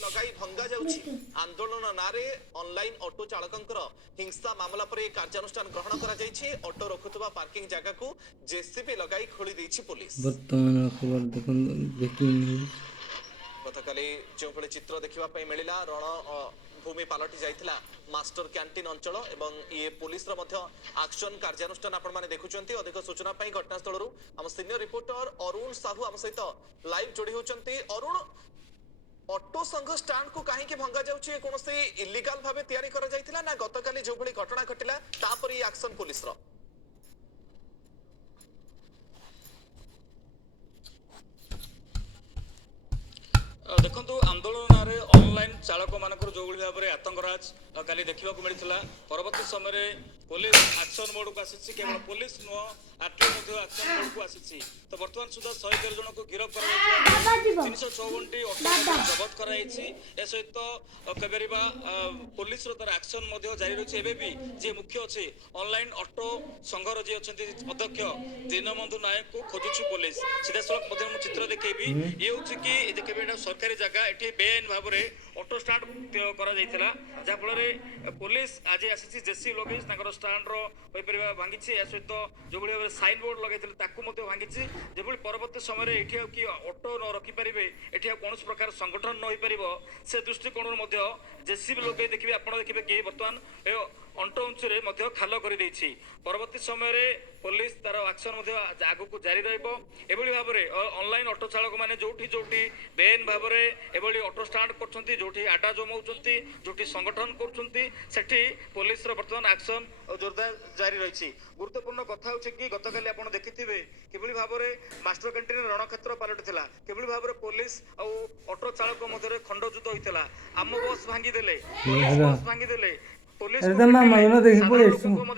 लगाई भंगा जाउछि आंदोलन नारे ऑनलाइन ऑटो चालकंकर हिंसा मामला पर कार्यानुष्ठान ग्रहण करा जाइछि ऑटो रखुतबा पार्किंग जगह को जेसीबी लगाई खोली दैछि पुलिस। वर्तमान खबर देखन ब्रेकिंग न्यूज गतकाली जो भले चित्र देखिबा पई मिलिला रण भूमि पालटी जाइथिला मास्टर कैंटीन अंचल एवं ये पुलिस रो मध्य एक्शन कार्यानुष्ठान आपण माने देखुचंती। अधिक सूचना पई घटनास्थल रु हम सीनियर रिपोर्टर अरुण साहू हम सहित लाइव जोड़ी होचंती। अरुण, ऑटो संघ स्टैंड को कहीं भंगा जाउछि कोनोसी इलीगल भाबे तयारी करा जाइथिला ना गतकाली जो भली घटना घटिला तापर ये एक्शन पुलिस रो? देखो आंदोलन नारे ऑनलाइन चालक मानकर जो भाव में आतंकराज काली देखा मिलता परवर्ती समय पुलिस एक्शन मोड को आसी केवल पुलिस नुह आरटीओ एक्शन मोड को आसी तो बर्तमान सुधा 113 जन को गिरफ्त कर 354 ऑटो जबत कर सहित केबेरिबा पुलिस तार एक्शन जारी रही है भी जी मुख्य अच्छे ऑनलाइन ऑटो संघर जी अच्छा अध्यक्ष दीनबंधु नायक को खोजुची पुलिस सीधा सड़क चित्र देखी ये हूँ कि सरकारी जगह ये बेआईन भाव में ऑटो स्टार्ट कर पुलिस आज आसी जेसी लगे स्टाण्ड रहीपर भांगी सहित जो भाव साइन बोर्ड लगे भांगी जो परवर्ती समय ये कि ऑटो न रखिपारे ये कौन प्रकार संगठन न हो पार से दृष्टिकोण जेसीबी लगे देखिए आप देखिए कि बर्तमान अंट अंचुरे खाल कर परवर्ती समय पुलिस तार एक्शन आग को जारी रही भाव में ऑनलाइन ऑटो चालक मैंने जोटी जोटी बेआईन भाव में ऑटो स्टार्ट कर जोटी आडा जमाऊँच जोटी संगठन कर पुलिस बर्तमान एक्शन जोरदार जारी रही। गुरुत्वपूर्ण कथा हूँ कि गतकाली आप देखिथे कि भाव में मास्टर कैंटीन रणक्षेत्र पलटि कि भाव में पुलिस और ऑटो चालक मध्य खंडयुद्ध होता आम बस भांगीदे बस भांगीदे पुलिस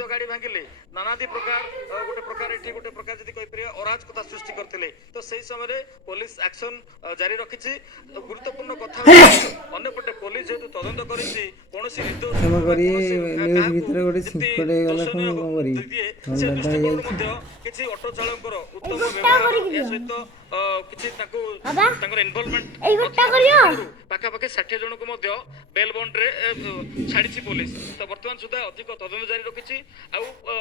गाड़ी भांगिले नानादी प्रकार गोटे प्रकार जदि कहीपर अराजकता सृष्टि करते तो सही समय पुलिस एक्शन जारी रखी। गुरुत्वपूर्ण कथा अंपटे पुलिस जेहेतु तदंत कर किसी ऑटो चालक उत्तम व्यवहार सहित किसी इनवॉल्वमेंट पाखापाखि 60 जन को बेल बॉन्ड रे छाड़ी पुलिस तो बर्तमान सुधा अधिक तदंत जारी रखी।